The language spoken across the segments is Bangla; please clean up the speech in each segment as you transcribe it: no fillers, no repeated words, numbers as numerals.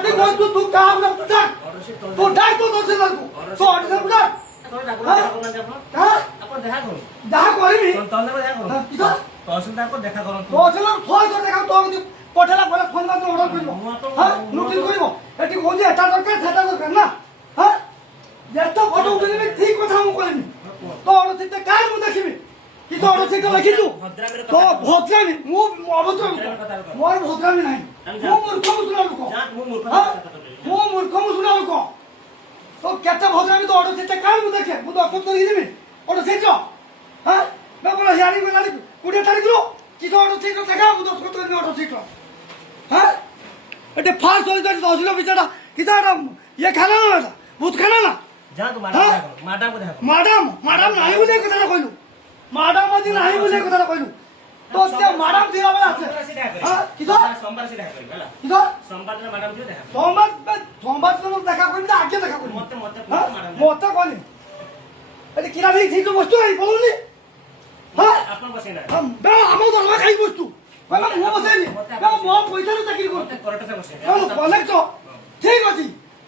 এতে কোন তু কাম না তু ডাক তো দছে লাগু তো অডিশন বুঝা তোর ডাক না যাব হ্যাঁ আপন দেখা করুন দেখা করিবি তলে দেখা করুন কিতো তহসিলদার কো দেখা করুন তো চলো ফোন করে দেখা তো পঠালা বলে ফোন না তো অর্ডার করিব হ্যাঁ নোটিস করিব এটি কোন যে এটা দরকার সেটা দরকার না হ্যাঁ যেটা ফটো উঠেবি ঠিক কথা মু কইনি তো অর্ডার দিতে কার মু দেখিবি কি তো অর্ডার দিতে লিখিলু তো ভদ্রামি মু অভদ্র মোর ভদ্রামি নাই মু মূর্খ মুসুনা লোক মু মূর্খ মুসুনা লোক তো কেতে ভদ্রামি তো অর্ডার দিতে কার মু দেখে মু তো অসত্য লিখিবি অর্ডর দিছ হ্যাঁ না বলা হিয়ারিং বেলানি 20 তারিখ লো কি তো অর্ডর দিছ দেখা মু তো অসত্য লিখি অর্ডর দিছ হ্যাঁ এটা ফার্স্ট হই যাচ্ছে দশিল বিচারা কি তো এটা ইয়ে খানা না এটা ভূত খানা না যা তো ম্যাডাম কো দেখা ম্যাডাম নাই বলে কথাটা কইলু ম্যাডাম আজি নাই বলে কথাটা কইলু তো তে ম্যাডাম দিলা বেলা আছে হ্যাঁ কি তো সোমবার সে দেখা করি হলা কি তো সোমবার দিন ম্যাডাম দিও দেখা সোমবার তো দেখা করি না আগে দেখা করি মতে ম্যাডাম মতে কোনি এটা কিরা নেই ঠিক বস্তু এই বলনি হ্যাঁ আপন বসে না বে আমো তো আমার খাই বস্তু বাবা মো বসেনি বে মো পয়সা তো চাকরি করতে করতে বসে চলো কলেক্ট ঠিক আছে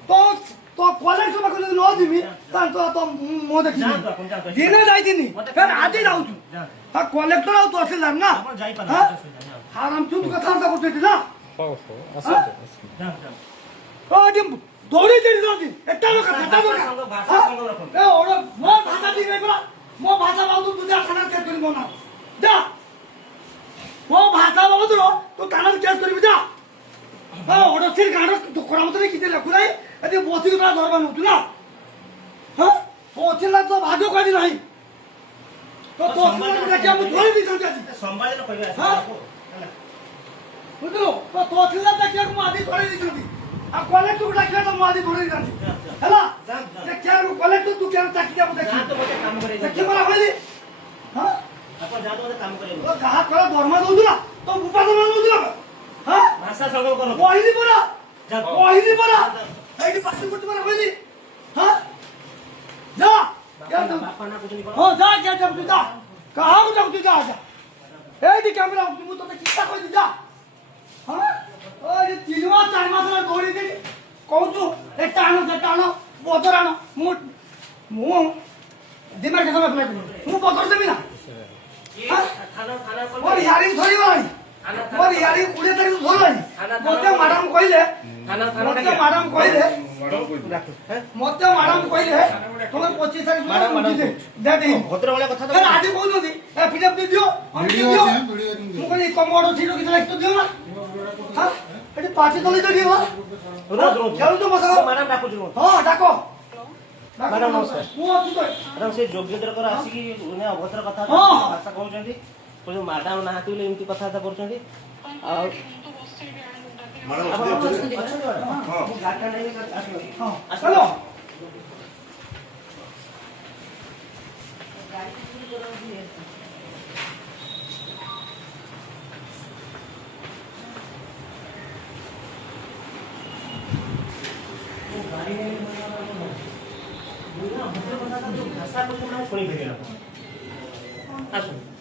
তো তো কলেক্ট মা কইলে ন দিবি তান তো তো মো দেখি দিনে যাইতিনি ফের আদি যাউছু হ্যাঁ কলেক্টর আউ তো আসল না আপন যাই পানা হারাম চুপ কথা আনতা করতে না আসো যা ও দিম দৌড়ে দিলি দিন একটা লোক সেটা লোক ভাষা সঙ্গ রাখুন এ ওরে মো ভাষা দি নাই বলা মো ভাষা বাবু তুই যা থানা কেস করিব না যা মো ভাষা বাবু তো থানা কেস করিবি যা হ্যাঁ ওটা সির গাড় তো কোরা মত কি দিলা কুলাই এতে বসি না ধরবা নতু না হ্যাঁ পছিলা তো ভাজো কই নাই তো তো কি আমি ধরে দি যাচ্ছি সোমবার দিন কইবে বুঝলো তো তহসিলদার ডাকিয়া মু আদি ধরে দি যাচ্ছি আর কলেক্টর ডাকিয়া তো মু আদি ধরে দি যাচ্ছি হেলা যে কে কলেক্টর তু কে চাকরি যাব দেখি যা তো বটে কাম করে দেখি বলা হইলি হ্যাঁ আপন যা তো কাম করে তো গাহ করা দরমা দউলা তো বুপা দরমা দউলা হ্যাঁ ভাষা সঙ্গ করো কইলি পড়া কইলি পড়া এইটি পাশে করতে পারা হইলি হ্যাঁ যা বাপা না কুছনি করো ও যা যা যা তুই যা কাহাও যা তুই যা যা এইটি ক্যামেরা তুমি তো কিটা কই যা হ্যাঁ ওই 3 মাস 4 মাস ধরে দৌড়ি দিলি কওছু এটা আনো সেটা আনো বদর আনো মু দিমাগ কেন আপলাই মু বদর দেবি না থানা থানা কল ওর হিয়ারিং ধরি ভাই ওর হিয়ারিং 20 তারিখ ধরলাই মতে ম্যাডাম কইলে থানা মতে ম্যাডাম কইলে তুমি 25 তারিখ ম্যাডাম দেদি ভদ্র বলে কথা তো আদি কই নদি এ পিডিএফ দিও আমি দিও মু কই কমোডো ছিল কি একটু দিও না হ্যাঁ এটি পাঁচে তলে তো দিও খেলু তো বসা ম্যাডাম ডাকুছি হ্যাঁ ডাকো ম্যাডাম নমস্কার মু আছি তো ম্যাডাম সে যোগ্যতার করা আসি কি উনি অভদ্র কথা ভাষা কହୁଛନ୍ତି কোন ম্যাডাম নাହାନ୍ତି ବୋଲି ଏମିତି କଥାବାର୍ତ୍ତା କରୁଛନ୍ତି ଆଉ চলো ভাষা শুনি আসুন